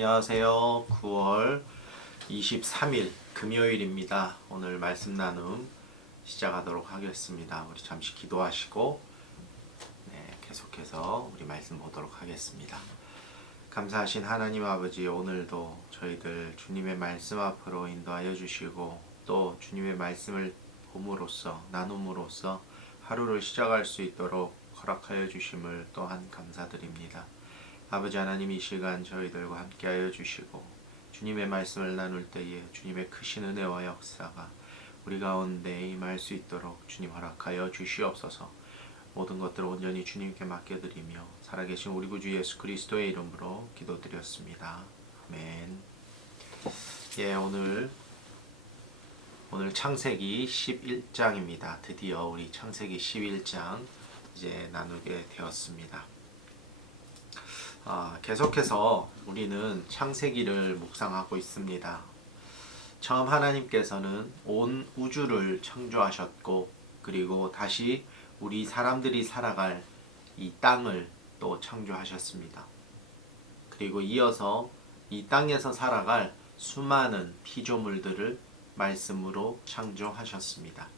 안녕하세요. 9월 23일 금요일입니다. 오늘 말씀 나눔 시작하도록 하겠습니다. 우리 잠시 기도하시고 계속해서 우리 말씀 보도록 하겠습니다. 감사하신 하나님 아버지, 오늘도 저희들 주님의 말씀 앞으로 인도하여 주시고 또 주님의 말씀을 봄으로써 나눔으로써 하루를 시작할 수 있도록 허락하여 주심을 또한 감사드립니다. 아버지 하나님, 이 시간 저희들과 함께하여 주시고 주님의 말씀을 나눌 때에 주님의 크신 은혜와 역사가 우리 가운데 임할 수 있도록 주님 허락하여 주시옵소서. 모든 것들을 온전히 주님께 맡겨드리며 살아계신 우리 구주 예수 그리스도의 이름으로 기도드렸습니다. 아멘. 오늘 창세기 11장입니다. 드디어 우리 창세기 11장 이제 나누게 되었습니다. 계속해서 우리는 창세기를 묵상하고 있습니다. 처음 하나님께서는 온 우주를 창조하셨고, 그리고 다시 우리 사람들이 살아갈 이 땅을 또 창조하셨습니다. 그리고 이어서 이 땅에서 살아갈 수많은 피조물들을 말씀으로 창조하셨습니다.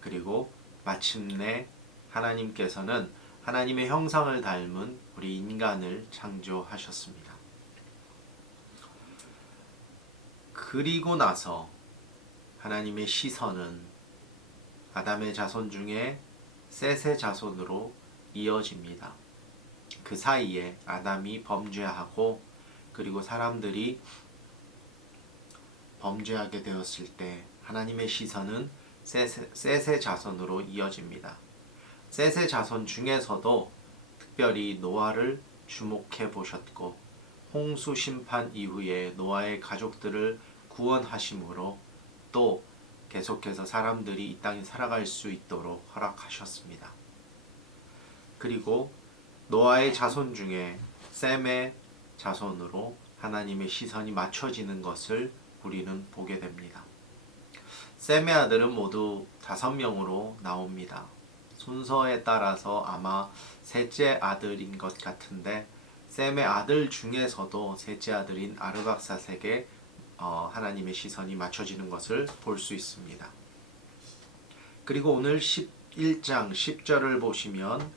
그리고 마침내 하나님께서는 하나님의 형상을 닮은 우리 인간을 창조하셨습니다. 그리고 나서 하나님의 시선은 아담의 자손 중에 셋의 자손으로 이어집니다. 그 사이에 아담이 범죄하고, 그리고 사람들이 범죄하게 되었을 때 하나님의 시선은 셋의 자손으로 이어집니다. 셋의 자손 중에서도 특별히 노아를 주목해 보셨고, 홍수 심판 이후에 노아의 가족들을 구원하심으로 또 계속해서 사람들이 이 땅에 살아갈 수 있도록 허락하셨습니다. 그리고 노아의 자손 중에 셈의 자손으로 하나님의 시선이 맞춰지는 것을 우리는 보게 됩니다. 셈의 아들은 모두 5명으로 나옵니다. 순서에 따라서 아마 셋째 아들인 것 같은데, 셈의 아들 중에서도 셋째 아들인 아르박사색에 하나님의 시선이 맞춰지는 것을 볼 수 있습니다. 그리고 오늘 11장 10절을 보시면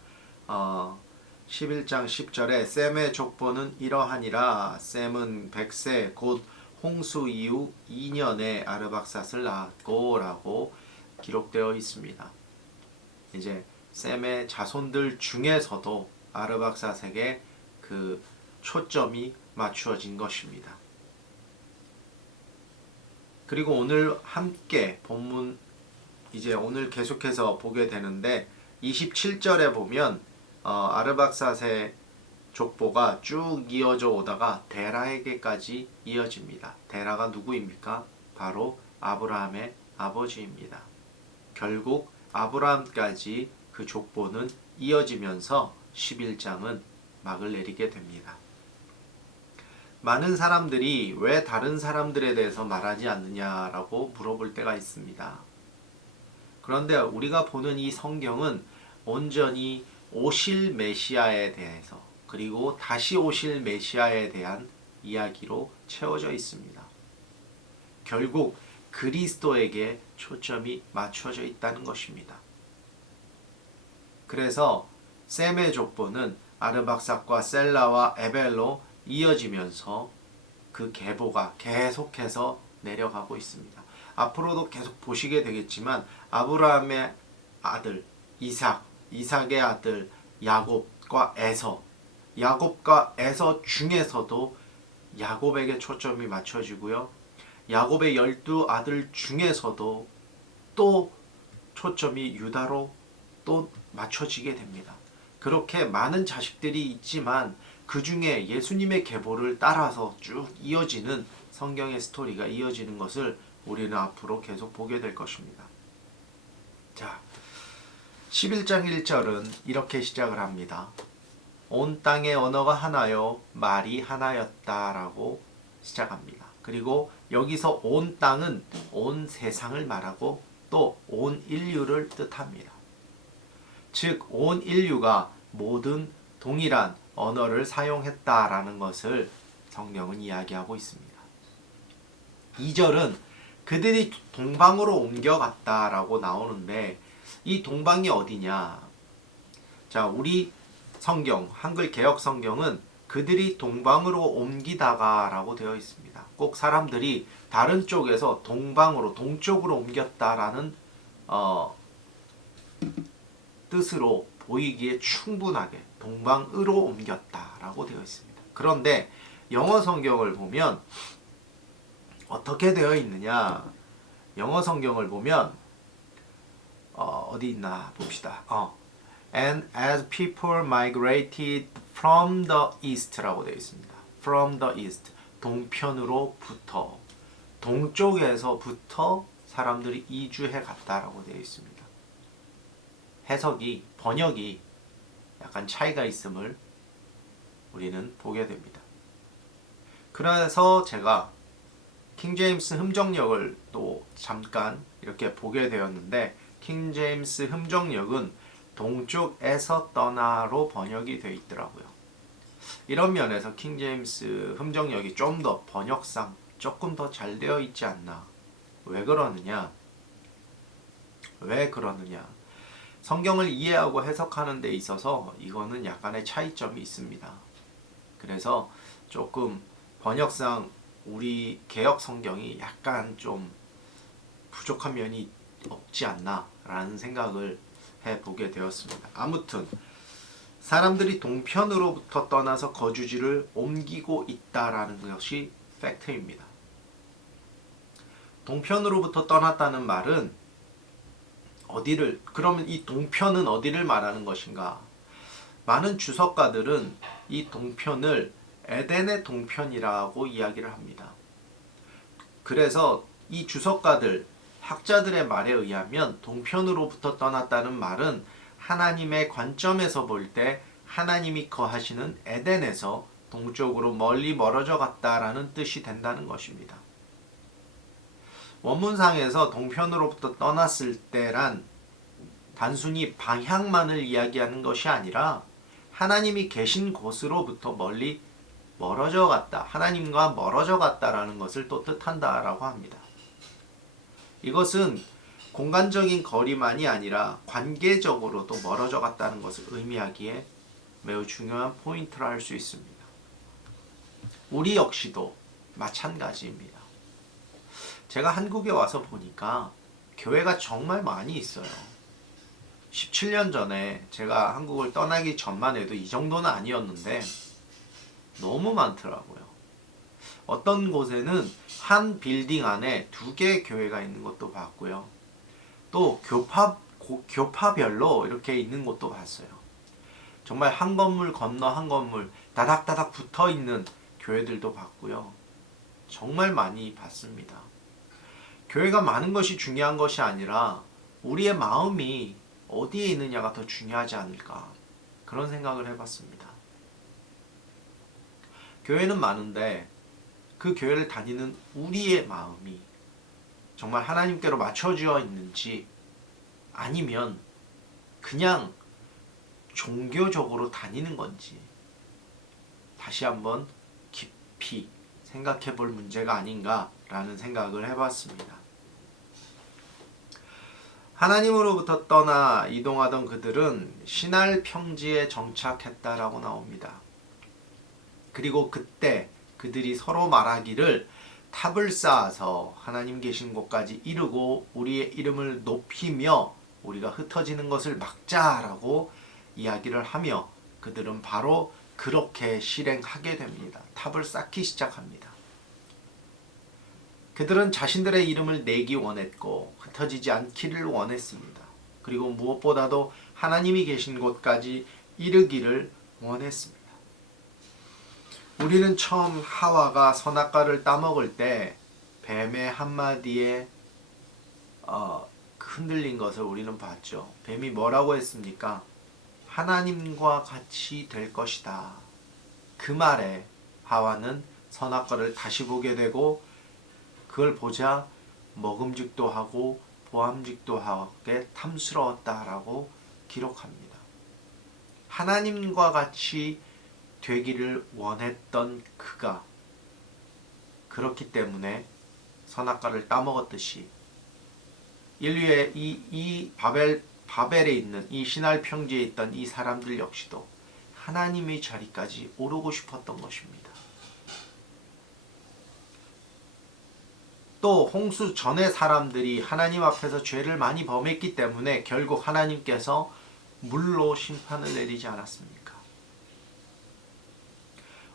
11장 10절에 셈의 족보는 이러하니라. 셈은 100세 곧 홍수 이후 2년에 아르박삿을 낳았고 라고 기록되어 있습니다. 이제 셈의 자손들 중에서도 아르박사색에 그 초점이 맞추어진 것입니다. 그리고 오늘 함께 본문 이제 오늘 계속해서 보게 되는데, 27절에 보면 아르박사색 족보가 쭉 이어져 오다가 데라에게까지 이어집니다. 데라가 누구입니까? 바로 아브라함의 아버지입니다. 결국 아브라함까지 그 족보는 이어지면서 11장은 막을 내리게 됩니다. 많은 사람들이 왜 다른 사람들에 대해서 말하지 않느냐라고 물어볼 때가 있습니다. 그런데 우리가 보는 이 성경은 온전히 오실 메시아에 대해서, 그리고 다시 오실 메시아에 대한 이야기로 채워져 있습니다. 결국 그리스도에게 초점이 맞춰져 있다는 것입니다. 그래서 셈의 족보는 아르박삭과 셀라와 에벨로 이어지면서 그 계보가 계속해서 내려가고 있습니다. 앞으로도 계속 보시게 되겠지만 아브라함의 아들 이삭, 이삭의 아들 야곱과 에서, 야곱과 에서 중에서도 야곱에게 초점이 맞춰지고요. 야곱의 12아들 중에서도 또 초점이 유다로 또 맞춰지게 됩니다. 그렇게 많은 자식들이 있지만 그 중에 예수님의 계보를 따라서 쭉 이어지는 성경의 스토리가 이어지는 것을 우리는 앞으로 계속 보게 될 것입니다. 자, 11장 1절은 이렇게 시작을 합니다. 온 땅의 언어가 하나요 말이 하나였다라고 시작합니다. 그리고 여기서 온 땅은 온 세상을 말하고 또 온 인류를 뜻합니다. 즉 온 인류가 모든 동일한 언어를 사용했다라는 것을 성경은 이야기하고 있습니다. 2절은 그들이 동방으로 옮겨갔다라고 나오는데 이 동방이 어디냐? 자, 우리 성경, 한글 개역 성경은 그들이 동방으로 옮기다가 라고 되어 있습니다. 꼭 사람들이 다른 쪽에서 동방으로, 동쪽으로 옮겼다라는 뜻으로 보이기에 충분하게 동방으로 옮겼다라고 되어 있습니다. 그런데 영어 성경을 보면 어떻게 되어 있느냐? 영어 성경을 보면 어디 있나 봅시다. And as people migrated from the east라고 되어 있습니다. From the east, 동편으로부터, 동쪽에서부터 사람들이 이주해 갔다라고 되어 있습니다. 해석이, 번역이 약간 차이가 있음을 우리는 보게 됩니다. 그래서 제가 킹제임스 흠정역을 또 잠깐 이렇게 보게 되었는데, 킹제임스 흠정역은 동쪽에서 떠나로 번역이 되어 있더라고요. 이런 면에서 킹제임스 흠정역이 좀 더 번역상 조금 더 잘 되어 있지 않나. 왜 그러느냐? 성경을 이해하고 해석하는 데 있어서 이거는 약간의 차이점이 있습니다. 그래서 조금 번역상 우리 개역 성경이 약간 좀 부족한 면이 없지 않나 라는 생각을 해보게 되었습니다. 아무튼 사람들이 동편으로부터 떠나서 거주지를 옮기고 있다라는 것이 팩트입니다. 동편으로부터 떠났다는 말은 그러면 이 동편은 어디를 말하는 것인가? 많은 주석가들은 이 동편을 에덴의 동편이라고 이야기를 합니다. 그래서 이 주석가들, 학자들의 말에 의하면 동편으로부터 떠났다는 말은 하나님의 관점에서 볼 때 하나님이 거하시는 에덴에서 동쪽으로 멀리 멀어져 갔다라는 뜻이 된다는 것입니다. 원문상에서 동편으로부터 떠났을 때란 단순히 방향만을 이야기하는 것이 아니라 하나님이 계신 곳으로부터 멀리 멀어져 갔다, 하나님과 멀어져 갔다라는 것을 또 뜻한다라고 합니다. 이것은 공간적인 거리만이 아니라 관계적으로도 멀어져 갔다는 것을 의미하기에 매우 중요한 포인트라 할 수 있습니다. 우리 역시도 마찬가지입니다. 제가 한국에 와서 보니까 교회가 정말 많이 있어요. 17년 전에 제가 한국을 떠나기 전만 해도 이 정도는 아니었는데 너무 많더라고요. 어떤 곳에는 한 빌딩 안에 2개의 교회가 있는 것도 봤고요. 또 교파별로 이렇게 있는 것도 봤어요. 정말 한 건물 건너 한 건물 다닥다닥 붙어 있는 교회들도 봤고요. 정말 많이 봤습니다. 교회가 많은 것이 중요한 것이 아니라 우리의 마음이 어디에 있느냐가 더 중요하지 않을까, 그런 생각을 해봤습니다. 교회는 많은데 그 교회를 다니는 우리의 마음이 정말 하나님께로 맞춰져 있는지, 아니면 그냥 종교적으로 다니는 건지 다시 한번 깊이 생각해 볼 문제가 아닌가라는 생각을 해봤습니다. 하나님으로부터 떠나 이동하던 그들은 시날 평지에 정착했다라고 나옵니다. 그리고 그때 그들이 서로 말하기를 탑을 쌓아서 하나님 계신 곳까지 이르고 우리의 이름을 높이며 우리가 흩어지는 것을 막자라고 이야기를 하며 그들은 바로 그렇게 실행하게 됩니다. 탑을 쌓기 시작합니다. 그들은 자신들의 이름을 내기 원했고 흩어지지 않기를 원했습니다. 그리고 무엇보다도 하나님이 계신 곳까지 이르기를 원했습니다. 우리는 처음 하와가 선악과를 따먹을 때 뱀의 한마디에 흔들린 것을 우리는 봤죠. 뱀이 뭐라고 했습니까? 하나님과 같이 될 것이다. 그 말에 하와는 선악과를 다시 보게 되고 그걸 보자 먹음직도 하고 보암직도 하게 탐스러웠다라고 기록합니다. 하나님과 같이 되기를 원했던 그가 그렇기 때문에 선악과를 따먹었듯이 인류의 이 바벨에 있는 이 신할 평지에 있던 이 사람들 역시도 하나님의 자리까지 오르고 싶었던 것입니다. 또 홍수 전의 사람들이 하나님 앞에서 죄를 많이 범했기 때문에 결국 하나님께서 물로 심판을 내리지 않았습니까?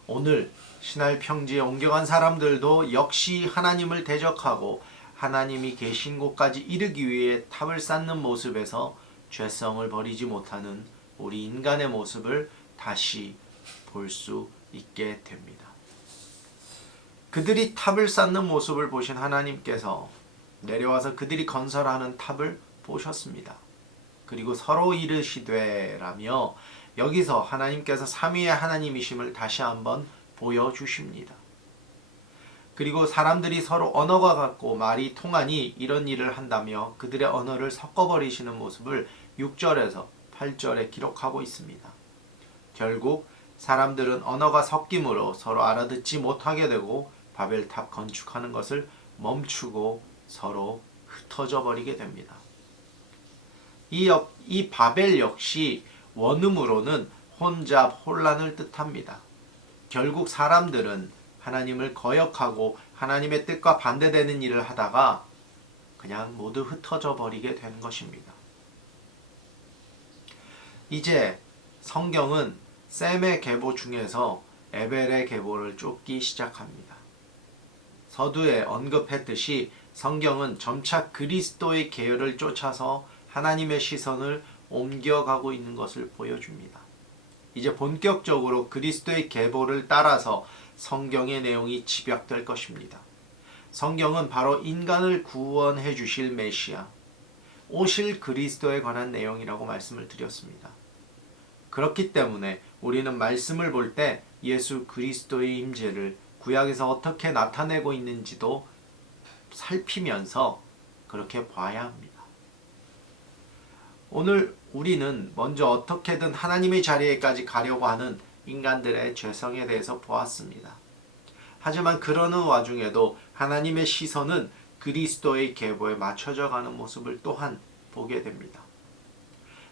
오늘 신할 평지에 옮겨간 사람들도 역시 하나님을 대적하고 하나님이 계신 곳까지 이르기 위해 탑을 쌓는 모습에서 죄성을 버리지 못하는 우리 인간의 모습을 다시 볼 수 있게 됩니다. 그들이 탑을 쌓는 모습을 보신 하나님께서 내려와서 그들이 건설하는 탑을 보셨습니다. 그리고 서로 이르시되라며 여기서 하나님께서 삼위의 하나님이심을 다시 한번 보여주십니다. 그리고 사람들이 서로 언어가 같고 말이 통하니 이런 일을 한다며 그들의 언어를 섞어버리시는 모습을 6절에서 8절에 기록하고 있습니다. 결국 사람들은 언어가 섞임으로 서로 알아듣지 못하게 되고 바벨탑 건축하는 것을 멈추고 서로 흩어져 버리게 됩니다. 이 바벨 역시 원음으로는 혼잡, 혼란을 뜻합니다. 결국 사람들은 하나님을 거역하고 하나님의 뜻과 반대되는 일을 하다가 그냥 모두 흩어져 버리게 된 것입니다. 이제 성경은 셈의 계보 중에서 에벨의 계보를 쫓기 시작합니다. 서두에 언급했듯이 성경은 점차 그리스도의 계열을 쫓아서 하나님의 시선을 옮겨가고 있는 것을 보여줍니다. 이제 본격적으로 그리스도의 계보를 따라서 성경의 내용이 집약될 것입니다. 성경은 바로 인간을 구원해 주실 메시아, 오실 그리스도에 관한 내용이라고 말씀을 드렸습니다. 그렇기 때문에 우리는 말씀을 볼 때 예수 그리스도의 임재를 구약에서 어떻게 나타내고 있는지도 살피면서 그렇게 봐야 합니다. 오늘 우리는 먼저 어떻게든 하나님의 자리에까지 가려고 하는 인간들의 죄성에 대해서 보았습니다. 하지만 그러는 와중에도 하나님의 시선은 그리스도의 계보에 맞춰져 가는 모습을 또한 보게 됩니다.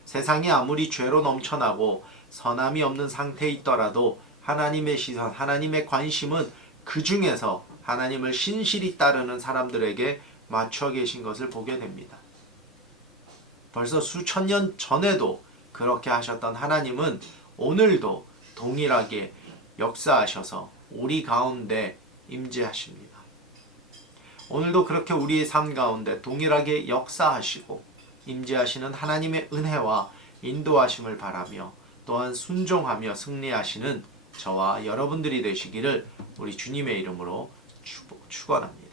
세상이 아무리 죄로 넘쳐나고 선함이 없는 상태에 있더라도 하나님의 시선, 하나님의 관심은 그 중에서 하나님을 신실히 따르는 사람들에게 맞춰 계신 것을 보게 됩니다. 벌써 수천 년 전에도 그렇게 하셨던 하나님은 오늘도 동일하게 역사하셔서 우리 가운데 임재하십니다. 오늘도 그렇게 우리의 삶 가운데 동일하게 역사하시고 임재하시는 하나님의 은혜와 인도하심을 바라며 또한 순종하며 승리하시는 저와 여러분들이 되시기를 우리 주님의 이름으로 축원합니다.